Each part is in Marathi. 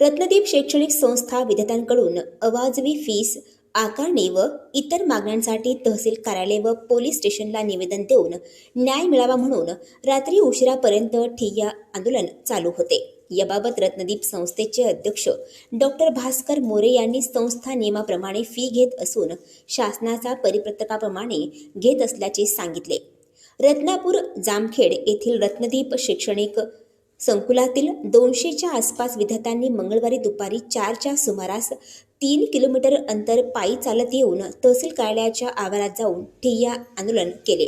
रत्नदीप शैक्षणिक संस्था विद्यार्थ्यांकडून अवाजवी फीस आकारणे व इतर मागण्यांसाठी तहसील कार्यालय व पोलीस स्टेशनला निवेदन देऊन न्याय मिळावा म्हणून रात्री उशिरापर्यंत ठिय्या आंदोलन चालू होते। याबाबत रत्नदीप संस्थेचे अध्यक्ष डॉक्टर भास्कर मोरे यांनी संस्था नियमाप्रमाणे फी घेत असून शासनाच्या परिपत्रकाप्रमाणे घेत असल्याचे सांगितले। रत्नापूर जामखेड येथील रत्नदीप शैक्षणिक संकुलातील 200च्या आसपास विद्यार्थ्यांनी मंगळवारी दुपारी 4च्या सुमारास 3 किलोमीटर अंतर पायी चालत येऊन तहसील कार्यालयाच्या आवारात जाऊन ठिय्या आंदोलन केले।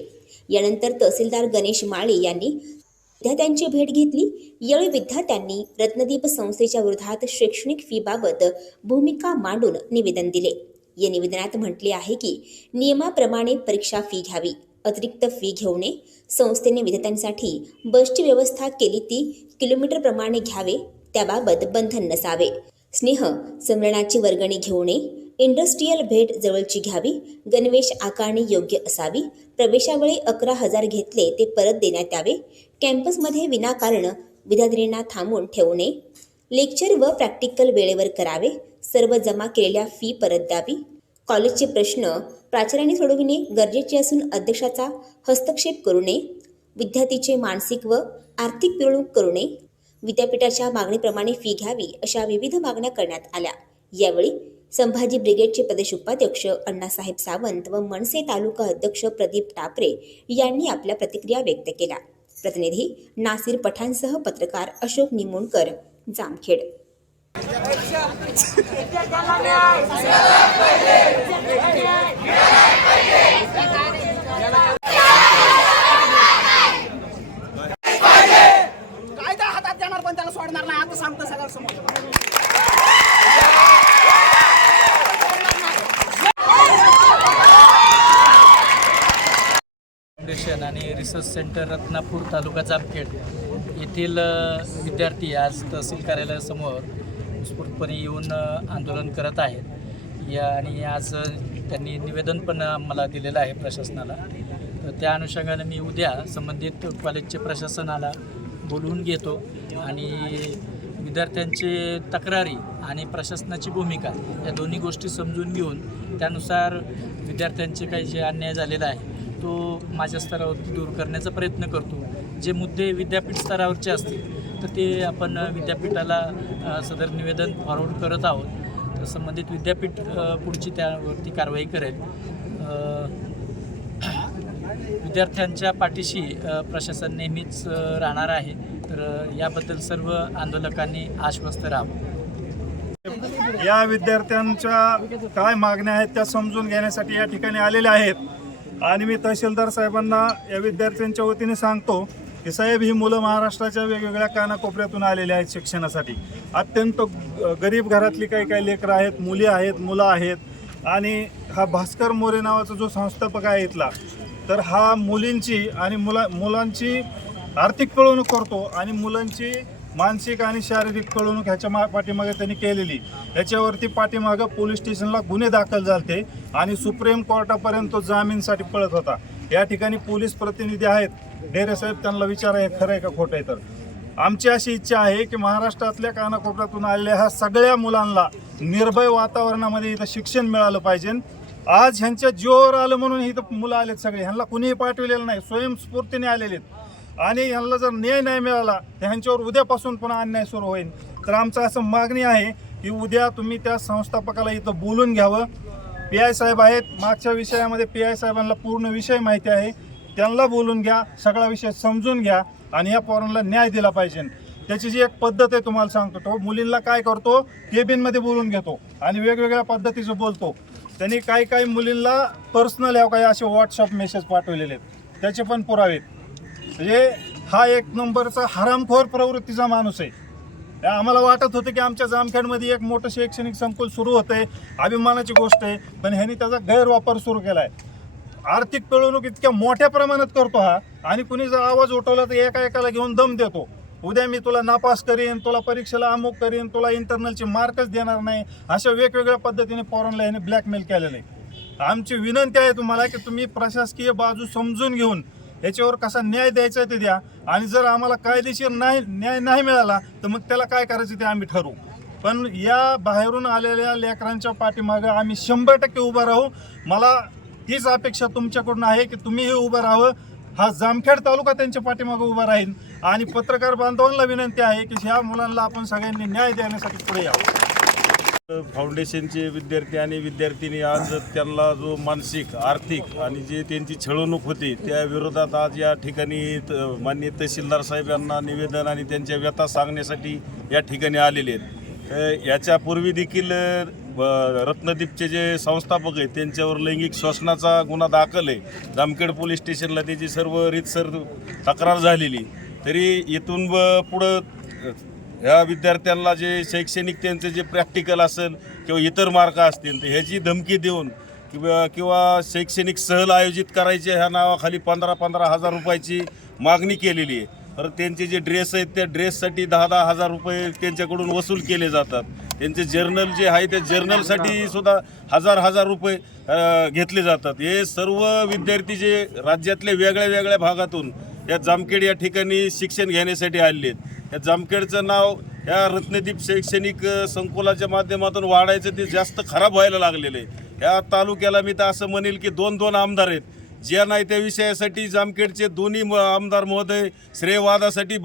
यानंतर तहसीलदार गणेश माळे यांनी विद्यार्थ्यांची भेट घेतली। यावेळी विद्यार्थ्यांनी रत्नदीप संस्थेच्या विरोधात शैक्षणिक फीबाबत भूमिका मांडून निवेदन दिले। या निवेदनात म्हटले आहे की नियमाप्रमाणे परीक्षा फी घ्यावी, अतिरिक्त फी घेऊ नये। संस्थेने विद्यार्थ्यांसाठी बसची व्यवस्था केली ती किलोमीटरप्रमाणे घ्यावे, त्याबाबत बंधन नसावे। स्नेह संमेलनाची वर्गणी घेऊ नये, इंडस्ट्रियल भेट जवळची घ्यावी, गणवेश आकारणी योग्य असावी, प्रवेशावेळी 11,000 घेतले ते परत देण्यात यावे, कॅम्पसमध्ये विनाकारण विद्यार्थ्यांना थांबवून ठेवू नये, लेक्चर व प्रॅक्टिकल वेळेवर करावे, सर्व जमा केलेल्या फी परत द्यावी, कॉलेजचे प्रश्न प्राचार्यांनी सोडविणे गरजेचे असून अध्यक्षाचा हस्तक्षेप करू नये, विद्यार्थीचे मानसिक व आर्थिक पिळवणूक करू नये, विद्यापीठाच्या मागणीप्रमाणे फी घ्यावी अशा विविध मागण्या करण्यात आल्या। यावेळी संभाजी ब्रिगेडचे प्रदेश उपाध्यक्ष अण्णासाहेब सावंत व मनसे तालुका अध्यक्ष प्रदीप टापरे यांनी आपल्या प्रतिक्रिया व्यक्त केल्या। प्रतिनिधी नासिर पठाणसह पत्रकार अशोक निमोणकर, जामखेड। कायदा हातात देणार पण त्याला सोडणार नाही, आता सांगतो सगळं समोर। फाउंडेशन आणि रिसर्च सेंटर रत्नापूर तालुका जामखेड येथील विद्यार्थी आज तहसील कार्यालयासमोर उत्स्फूर्तपणे येऊन आंदोलन करत आहेत। आणि आज त्यांनी निवेदन पण आम्हाला दिलेलं आहे प्रशासनाला। त्या अनुषंगाने मी उद्या संबंधित कॉलेजचे प्रशासनाला बोलवून घेतो आणि विद्यार्थ्यांचे तक्रारी आणि प्रशासनाची भूमिका या दोन्ही गोष्टी समजून घेऊन त्यानुसार विद्यार्थ्यांचे काही जे अन्याय झालेला आहे तो माझ्या स्तरावर दूर करण्याचा प्रयत्न करतो। जे मुद्दे विद्यापीठ स्तरावरचे असतील तर ते आपण विद्यापीठाला सदर निवेदन फॉरवर्ड करत आहोत। तर संबंधित विद्यापीठ पुढची त्यावरती कारवाई करेल। विद्यार्थ्यांच्या पाठीशी प्रशासन नेहमीच राहणार आहे, तर याबद्दल सर्व आंदोलकांनी आश्वस्त राहावं। या विद्यार्थ्यांच्या काय मागण्या आहेत त्या समजून घेण्यासाठी या ठिकाणी आलेले आहेत आणि मी तहसीलदार साहेबांना या विद्यार्थ्यांच्या वतीने सांगतो की साहेब, ही मुलं महाराष्ट्राच्या वेगवेगळ्या कानाकोपऱ्यातून आलेली आहेत शिक्षणासाठी। अत्यंत गरीब घरातली काही लेकरं आहेत, मुली आहेत, मुलं आहेत आणि हा भास्कर मोरे नावाचा जो संस्थापक आहे इथला, तर हा मुलींची आणि मुलांची आर्थिक पिळवणूक करतो आणि मुलांची मानसिक आणि शारीरिक पिळवणूक ह्याच्या पाठीमागे त्यांनी केलेली। याच्यावरती पाठीमागं पोलीस स्टेशनला गुन्हे दाखल झाले आणि सुप्रीम कोर्टापर्यंत तो जामीनसाठी पळत होता। या ठिकाणी पोलीस प्रतिनिधी आहेत, डेरे साहेब, त्यांना विचारा हे खरं आहे का खोटं आहे। तर आमची अशी इच्छा आहे की महाराष्ट्रातल्या कानाकोपऱ्यातून आलेल्या ह्या सगळ्या मुलांना निर्भय वातावरणामध्ये इथं शिक्षण मिळालं पाहिजे। आज ह्यांच्या जीवावर आलं म्हणून इथं मुलं आलेत सगळे, ह्यांना कुणीही पाठविलेलं नाही, स्वयंस्फूर्तीने आलेले आहेत आणि ह्यांना जर न्याय नाही मिळाला तर ह्यांच्यावर उद्यापासून पुन्हा अन्याय सुरू होईल। तर आमचं असं मागणी आहे की उद्या तुम्ही त्या संस्थापकाला इथं बोलून घ्यावं। PI साहेब आहेत, मागच्या विषयामध्ये PI साहेबांना पूर्ण विषय माहिती आहे, त्यांना बोलून घ्या, सगळा विषय समजून घ्या आणि या पोरांना न्याय दिला पाहिजे। त्याची जी एक पद्धत आहे तुम्हाला सांगतो, तो मुलींना काय करतो, केबिनमध्ये बोलून घेतो आणि वेगवेगळ्या पद्धतीचं बोलतो। त्यांनी काही मुलींना पर्सनल काही असे व्हॉट्सअप मेसेज पाठवलेले आहेत, त्याचे पण पुरावे। म्हणजे हा एक नंबरचा हरामखोर प्रवृत्तीचा माणूस आहे। आम्हाला वाटत होतं की आमच्या जामखेडमध्ये एक मोठं शैक्षणिक संकुल सुरू होतंय, अभिमानाची गोष्ट आहे, पण ह्यांनी त्याचा गैरवापर सुरू केला आहे। आर्थिक पिळवणूक इतक्या मोठ्या प्रमाणात करतो हा, आणि कुणी जर आवाज उठवला तर एकाला घेऊन दम देतो। उद्या मी तुला नापास करीन, तुला परीक्षेला अमुक करीन, तुला इंटरनलचे मार्कच देणार नाही, अशा वेगवेगळ्या पद्धतीने पोरांना ह्याने ब्लॅकमेल केलेलं आहे। आमची विनंती आहे तुम्हाला की तुम्ही प्रशासकीय बाजू समजून घेऊन याच्यावर कसा न्याय द्यायचा ते द्या, आणि जर आम्हाला कायदेशीर न्याय नाही मिळाला तर मग त्याला काय करायचं ते आम्ही ठरवू। पण या बाहेरून आलेल्या लेकरांच्या पाठीमागं आम्ही 100% उभं राहू. मला तीच अपेक्षा तुमच्याकडून आहे की तुम्हीही उभं राहावं. हा जामखेड तालुका त्यांच्या पाठीमागं उभा राहील. आणि पत्रकार बांधवांना विनंती आहे की ह्या मुलांना आपण सगळ्यांनी न्याय देण्यासाठी पुढे यावं. फाउंडेशनचे विद्यार्थी आणि विद्यार्थिनी आज त्यांना जो मानसिक आर्थिक आणि जे त्यांची छळवणूक होती त्या विरोधात आज या ठिकाणी माननीय तहसीलदार साहेब यांना निवेदन आणि त्यांच्या व्यथा सांगण्यासाठी या ठिकाणी आलेले आहेत. याच्यापूर्वी देखील रत्नदीपचे जे संस्थापक आहेत त्यांच्यावर लैंगिक शोषणाचा गुन्हा दाखल आहे. जामखेड पोलीस स्टेशनला त्याची सर्व रीतसर तक्रार झालेली. तरी इथून पुढं ह्या विद्यार्थ्यांना जे शैक्षणिक त्यांचे जे प्रॅक्टिकल असेल किंवा इतर मार्ग असतील तर ह्याची धमकी देऊन किंवा शैक्षणिक सहल आयोजित करायचे ह्या नावाखाली 15-15 हजार रुपयाची मागणी केलेली आहे. तर त्यांचे जे ड्रेस आहेत त्या ड्रेससाठी 10-10 हजार रुपये त्यांच्याकडून वसूल केले जातात. त्यांचे जर्नल जे आहे त्या जर्नलसाठी सुद्धा हजार रुपये घेतले जातात. हे सर्व विद्यार्थी जे राज्यातल्या वेगळ्या भागातून या जामखेड या ठिकाणी शिक्षण घेण्यासाठी आलेले आहेत. या जामखेडचं नाव या रत्नदीप शैक्षणिक संकुलाच्या माध्यमातून वाढायचं ते जास्त खराब व्हायला लागलेलं आहे. या तालुक्याला मी तर असं म्हणेल की 2-2 आमदार आहेत. ज्या नाही त्या विषयासाठी जामखेडचे दोन्ही आमदार महोदय श्रेयवादासाठी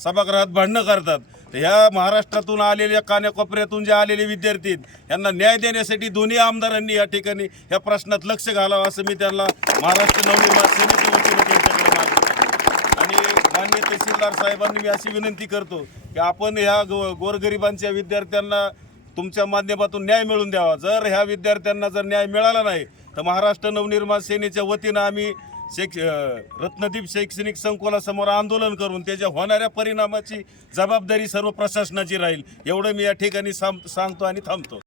सभागृहात भांडणं करतात. तर ह्या महाराष्ट्रातून आलेल्या कान्याकोपऱ्यातून जे आलेले विद्यार्थी आहेत यांना न्याय देण्यासाठी दोन्ही आमदारांनी या ठिकाणी या प्रश्नात लक्ष घालावं असं मी त्यांना महाराष्ट्र नवनिर्माण सेनेच्या वतीने त्यांच्याकडे मागतो. आणि माननीय तहसीलदार साहेबांनी मी अशी विनंती करतो की आपण ह्या गोरगरिबांच्या विद्यार्थ्यांना तुमच्या माध्यमातून न्याय मिळवून द्यावा. जर ह्या विद्यार्थ्यांना जर न्याय मिळाला नाही तर महाराष्ट्र नवनिर्माण सेनेच्या वतीनं आम्ही रत्नदीप शैक्षणिक संकुलासमोर आंदोलन करून त्याच्या होणाऱ्या परिणामाची जबाबदारी सर्व प्रशासनाची राहील. एवढं मी या ठिकाणी सांगतो आणि थांबतो.